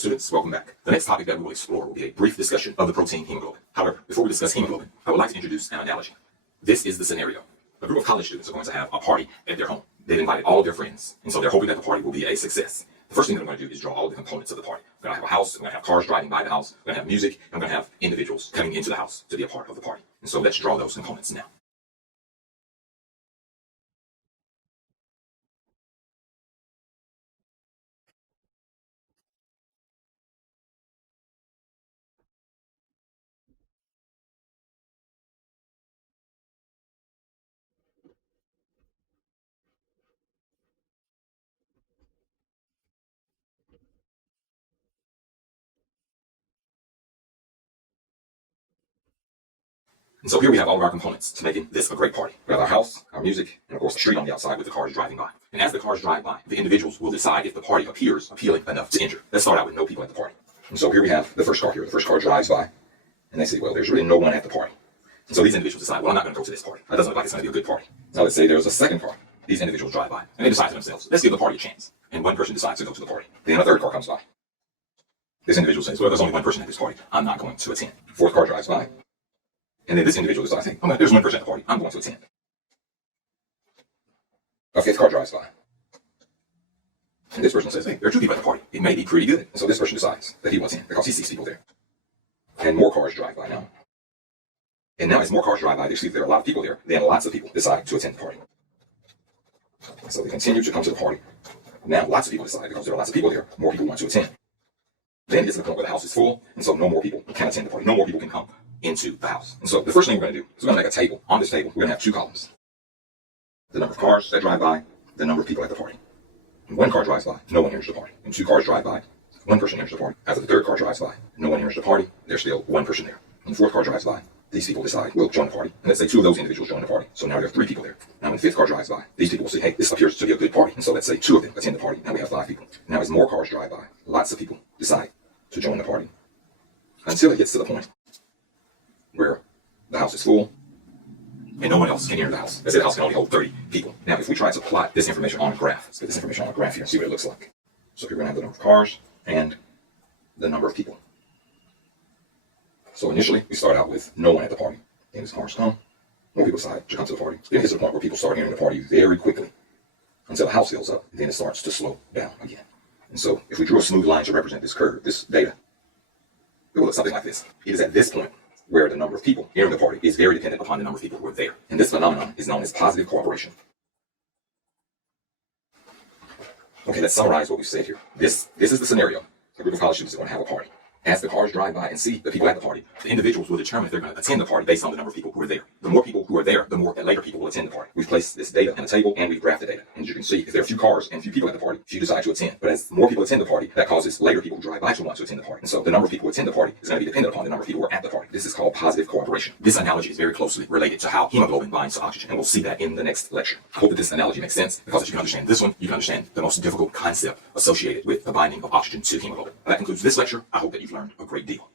students, welcome back. The next topic that we will explore will be a brief discussion of the protein hemoglobin. However, before we discuss hemoglobin, I would like to introduce an analogy. This is the scenario. A group of college students are going to have a party at their home. They've invited all of their friends, and so they're hoping that the party will be a success. The first thing that I'm going to do is draw all of the components of the party. I'm going to have a house, I'm going to have cars driving by the house, I'm going to have music, and I'm going to have individuals coming into the house to be a part of the party. And so let's draw those components now. And so here we have all of our components to making this a great party. We have our house, our music, and of course the street on the outside with the cars driving by. And as the cars drive by, the individuals will decide if the party appears appealing enough to enter. Let's start out with no people at the party. And so here we have the first car here. The first car drives by, and they say, well, there's really no one at the party. And so these individuals decide, well, I'm not going to go to this party. That doesn't look like it's going to be a good party. Now let's say there's a second car. These individuals drive by, and they decide to themselves, let's give the party a chance. And one person decides to go to the party. Then a third car comes by. This individual says, well, there's only one person at this party. I'm not going to attend. Fourth car drives by. And then this individual decides, hey, there's one person at the party. I'm going to attend. A fifth car drives by. And this person says, hey, there are two people at the party. It may be pretty good. And so this person decides that he will attend because he sees people there. And more cars drive by now. And now as more cars drive by, they see there are a lot of people there. Then lots of people decide to attend the party. So they continue to come to the party. Now lots of people decide, because there are lots of people there, more people want to attend. Then it gets to the point where the house is full, and so no more people can attend the party. No more people can come into the house. And so the first thing we're going to do is we're going to make a table. On this table, we're going to have two columns. The number of cars that drive by, the number of people at the party. When one car drives by, no one enters the party. When two cars drive by, one person enters the party. After the third car drives by, no one enters the party. There's still one person there. When the fourth car drives by, these people decide, we'll join the party. And let's say two of those individuals join the party. So now there are three people there. Now when the fifth car drives by, these people will say, hey, this appears to be a good party. And so let's say two of them attend the party. Now we have five people. Now as more cars drive by, lots of people decide to join the party. Until it gets to the point where the house is full and no one else can enter the house. Let's say the house can only hold 30 people. Now if we try to plot this information on a graph, let's get this information on a graph here and see what it looks like. So here we're going to have the number of cars and the number of people. So initially we start out with no one at the party. Then as cars come, more people decide to come to the party. Then it gets to the point where people start entering the party very quickly until the house fills up. Then it starts to slow down again. And so if we drew a smooth line to represent this curve, this data, it will look something like this. It is at this point where the number of people entering the party is very dependent upon the number of people who are there. And this phenomenon is known as positive cooperation. Okay, let's summarize what we've said here. This is the scenario. A group of college students are going to have a party. As the cars drive by and see the people at the party, the individuals will determine if they're going to attend the party based on the number of people who are there. The more people who are there, the more later people will attend the party. We've placed this data in a table and we've graphed the data. And as you can see, if there are a few cars and a few people at the party, few decide to attend. But as more people attend the party, that causes later people who drive by to want to attend the party. And so the number of people who attend the party is going to be dependent upon the number of people who are at the party. This is called positive cooperation. This analogy is very closely related to how hemoglobin binds to oxygen, and we'll see that in the next lecture. I hope that this analogy makes sense, because if you can understand this one, you can understand the most difficult concept associated with the binding of oxygen to hemoglobin. That concludes this lecture. I hope that you've learned a great deal.